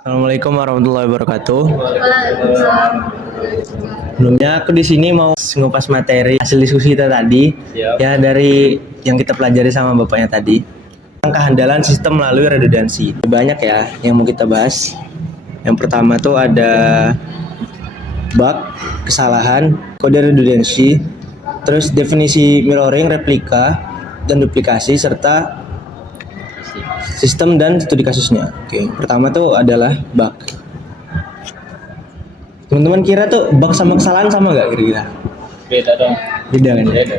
Assalamualaikum warahmatullahi wabarakatuh. Waalaikumsalam. Sebelumnya aku di sini mau ngupas materi hasil diskusi kita tadi, ya dari yang kita pelajari sama bapaknya tadi. Tentang kehandalan sistem melalui redundansi. Banyak ya yang mau kita bahas. Yang pertama tuh ada bug, kesalahan, kode redundansi, terus definisi mirroring, replika, dan duplikasi serta sistem dan studi kasusnya. Oke, pertama tuh adalah bug. Teman-teman kira tuh bug sama kesalahan sama nggak kira-kira? Beda dong. Beda kan ya? Beda.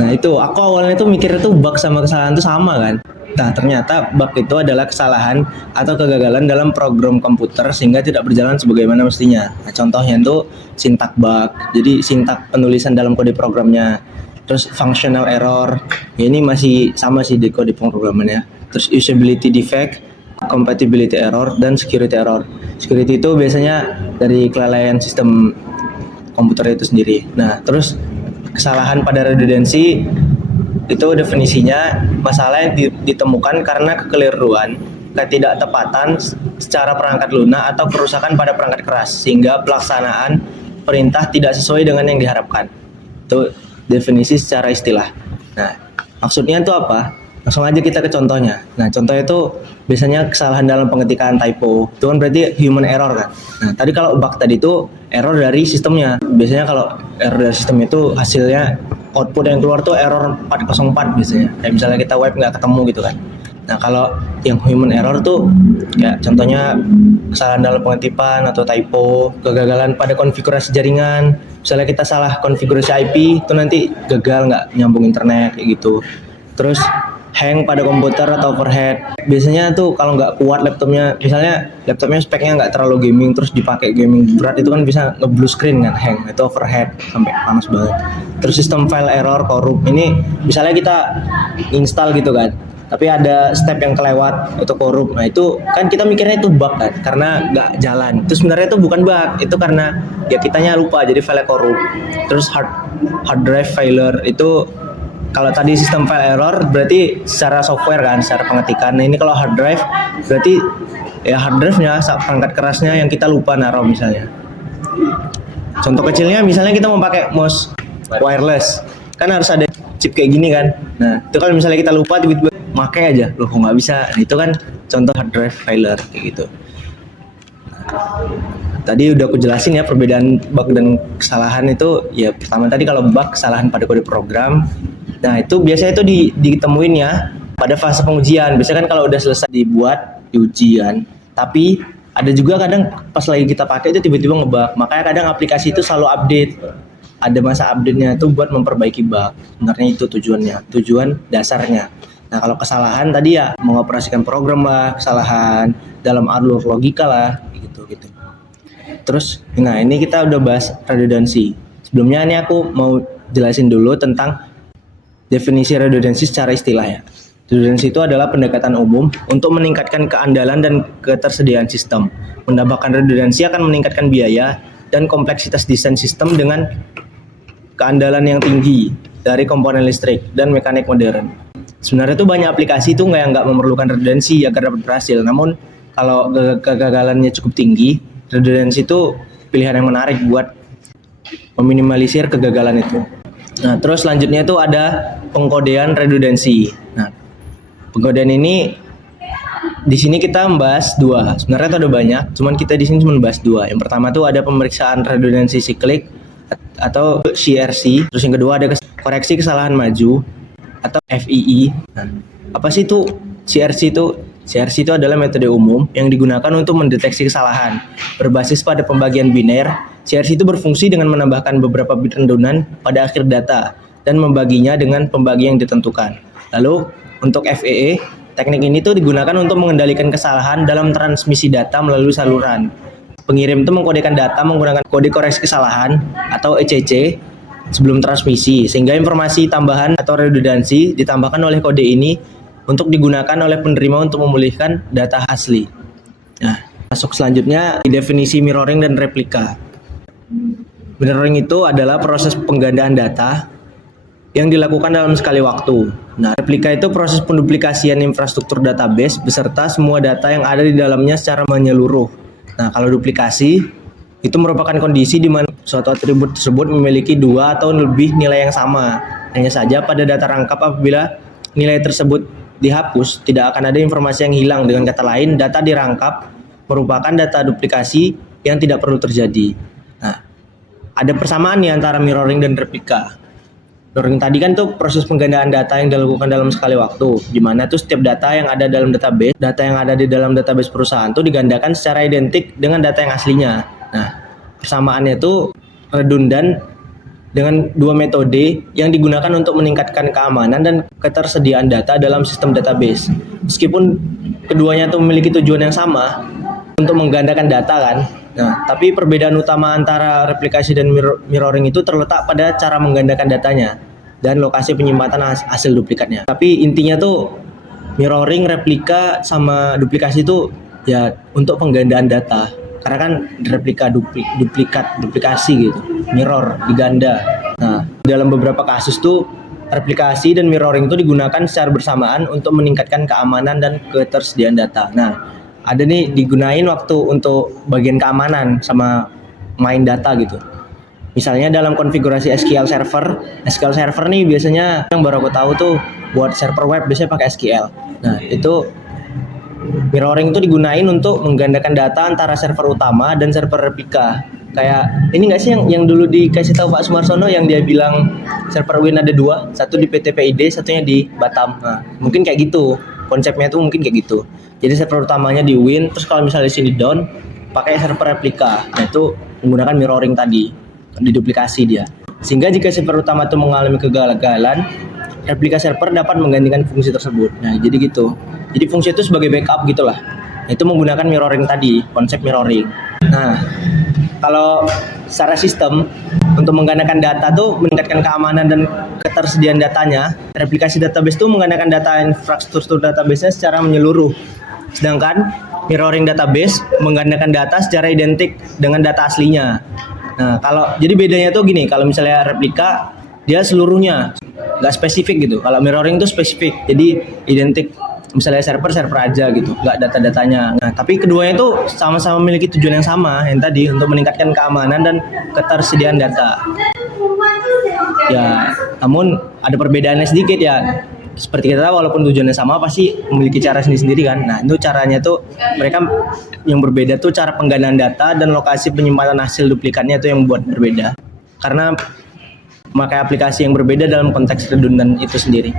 Nah itu aku awalnya tuh mikirnya tuh bug sama kesalahan tuh sama kan. Nah ternyata bug itu adalah kesalahan atau kegagalan dalam program komputer sehingga tidak berjalan sebagaimana mestinya. Nah contohnya tuh syntax bug, jadi syntax penulisan dalam kode programnya. Terus functional error, ya ini masih sama sih di kode pemrogramannya. Terus usability defect, compatibility error, dan security error. Security itu biasanya dari kelalaian sistem komputer itu sendiri. Nah terus kesalahan pada redundansi itu definisinya masalah yang ditemukan karena kekeliruan, ketidaktepatan secara perangkat lunak atau kerusakan pada perangkat keras sehingga pelaksanaan perintah tidak sesuai dengan yang diharapkan. Itu definisi secara istilah. Nah, maksudnya itu apa? Langsung aja kita ke contohnya. Nah, contohnya itu biasanya kesalahan dalam pengetikan typo. Itu kan berarti human error kan. Nah, tadi kalau bug tadi itu error dari sistemnya. Biasanya kalau error dari sistem itu hasilnya output yang keluar tuh error 404 biasanya. Kayak misalnya kita web nggak ketemu gitu kan. Nah, kalau yang human error tuh ya contohnya kesalahan dalam pengetipan atau typo, kegagalan pada konfigurasi jaringan. Misalnya kita salah konfigurasi IP, itu nanti gagal nggak nyambung internet kayak gitu. Terus hang pada komputer atau overhead. Biasanya tuh kalau nggak kuat laptopnya, misalnya laptopnya speknya nggak terlalu gaming, terus dipakai gaming berat itu kan bisa nge-blue screen kan, hang, itu overhead sampai panas banget. Terus sistem file error, korup. Ini misalnya kita install gitu kan, tapi ada step yang kelewat atau korup. Nah itu kan kita mikirnya itu bug kan, karena nggak jalan. Itu sebenarnya itu bukan bug, itu karena ya kitanya lupa jadi file korup. Terus hard drive failure itu kalau tadi sistem file error berarti secara software kan, secara pengetikan. Nah ini kalau hard drive berarti ya hard drive-nya, perangkat kerasnya yang kita lupa naruh misalnya. Contoh kecilnya misalnya kita mau pakai mouse wireless, kan harus ada chip kayak gini kan. Nah itu kalau misalnya kita lupa tiba-tiba pakai aja, loh kok nggak bisa. Nah, itu kan contoh hard drive failure kayak gitu. Tadi udah aku jelasin ya perbedaan bug dan kesalahan itu. Ya pertama tadi kalau bug kesalahan pada kode program. Nah itu biasanya itu ditemuin ya pada fase pengujian. Biasanya kan kalau udah selesai dibuat di ujian, tapi ada juga kadang pas lagi kita pakai itu tiba-tiba ngebug. Makanya kadang aplikasi itu selalu update. Ada masa update-nya itu buat memperbaiki bug. Sebenarnya itu tujuannya, tujuan dasarnya. Nah kalau kesalahan tadi ya mengoperasikan program lah, kesalahan dalam alur logika lah, gitu. Terus, nah ini kita udah bahas redundansi. Sebelumnya ini aku mau jelasin dulu tentang definisi redundansi secara istilah ya. Redundansi itu adalah pendekatan umum untuk meningkatkan keandalan dan ketersediaan sistem. Menambahkan redundansi akan meningkatkan biaya dan kompleksitas desain sistem dengan keandalan yang tinggi dari komponen listrik dan mekanik modern. Sebenarnya itu banyak aplikasi itu nggak memerlukan redundansi agar dapat berhasil. Namun kalau kegagalannya cukup tinggi, redundansi itu pilihan yang menarik buat meminimalisir kegagalan itu. Nah, terus selanjutnya itu ada pengkodean redundansi. Nah, pengkodean ini di sini kita membahas dua. Sebenarnya itu ada banyak, cuman kita di sini cuma membahas dua. Yang pertama itu ada pemeriksaan redundansi siklik atau CRC. Terus yang kedua ada koreksi kesalahan maju atau FII. Nah, apa sih itu CRC itu? CRC itu adalah metode umum yang digunakan untuk mendeteksi kesalahan. Berbasis pada pembagian biner, CRC itu berfungsi dengan menambahkan beberapa bit rendunan pada akhir data dan membaginya dengan pembagi yang ditentukan. Lalu untuk FEE, teknik ini tuh digunakan untuk mengendalikan kesalahan dalam transmisi data melalui saluran. Pengirim itu mengkodekan data menggunakan kode koreksi kesalahan atau ECC sebelum transmisi, sehingga informasi tambahan atau redundansi ditambahkan oleh kode ini untuk digunakan oleh penerima untuk memulihkan data asli. Nah, masuk selanjutnya definisi mirroring dan replika. Mirroring itu adalah proses penggandaan data yang dilakukan dalam sekali waktu. Nah, replika itu proses penduplikasian infrastruktur database beserta semua data yang ada di dalamnya secara menyeluruh. Nah, kalau duplikasi itu merupakan kondisi di mana suatu atribut tersebut memiliki dua atau lebih nilai yang sama. Hanya saja pada data rangkap apabila nilai tersebut dihapus, tidak akan ada informasi yang hilang. Dengan kata lain, data dirangkap merupakan data duplikasi yang tidak perlu terjadi. Nah, ada persamaan nih antara mirroring dan replika. Mirroring tadi kan tuh proses penggandaan data yang dilakukan dalam sekali waktu, di mana tuh setiap data yang ada dalam database, data yang ada di dalam database perusahaan tuh digandakan secara identik dengan data yang aslinya. Nah, persamaannya itu redundan dengan dua metode yang digunakan untuk meningkatkan keamanan dan ketersediaan data dalam sistem database. Meskipun keduanya itu memiliki tujuan yang sama untuk menggandakan data kan. Nah, tapi perbedaan utama antara replikasi dan mirroring itu terletak pada cara menggandakan datanya dan lokasi penyimpanan hasil duplikatnya. Tapi intinya tuh mirroring, replika sama duplikasi itu ya untuk penggandaan data. Karena kan replika duplikasi gitu, mirror diganda. Nah, dalam beberapa kasus tuh replikasi dan mirroring itu digunakan secara bersamaan untuk meningkatkan keamanan dan ketersediaan data. Nah, ada nih digunain waktu untuk bagian keamanan sama main data gitu. Misalnya dalam konfigurasi SQL Server nih biasanya yang baru aku tahu tuh buat server web biasanya pakai SQL. Nah, itu mirroring itu digunain untuk menggandakan data antara server utama dan server replika. Kayak ini nggak sih yang dulu dikasih tahu Pak Sumarsono yang dia bilang server Win ada dua, satu di PT PID, satunya di Batam. Nah, mungkin kayak gitu. Konsepnya tuh mungkin kayak gitu. Jadi server utamanya di Win, terus kalau misalnya di sini down, pakai server replika. Nah, itu menggunakan mirroring tadi, diduplikasi dia. Sehingga jika server utama itu mengalami kegagalan, replika server dapat menggantikan fungsi tersebut. Nah, jadi gitu. Jadi fungsi itu sebagai backup gitulah. Itu menggunakan mirroring tadi, konsep mirroring. Nah, kalau secara sistem untuk menggandakan data tuh meningkatkan keamanan dan ketersediaan datanya. Replikasi database itu menggandakan data infrastruktur database-nya secara menyeluruh. Sedangkan mirroring database menggandakan data secara identik dengan data aslinya. Nah, kalau jadi bedanya tuh gini, kalau misalnya replika dia seluruhnya nggak spesifik gitu. Kalau mirroring itu spesifik, jadi identik. Misalnya server aja gitu, nggak data-datanya. Nah, tapi keduanya itu sama-sama memiliki tujuan yang sama, yang tadi untuk meningkatkan keamanan dan ketersediaan data. Ya, namun ada perbedaannya sedikit ya. Seperti kita tahu, walaupun tujuannya sama, pasti memiliki cara sendiri-sendiri kan. Nah, itu caranya tuh mereka yang berbeda tuh cara penggandaan data dan lokasi penyimpanan hasil duplikatnya itu yang buat berbeda. Karena memakai aplikasi yang berbeda dalam konteks redundan itu sendiri.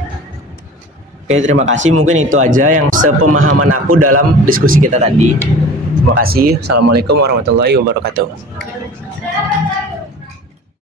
Oke, terima kasih. Mungkin itu aja yang sepemahaman aku dalam diskusi kita tadi. Terima kasih. Assalamualaikum warahmatullahi wabarakatuh.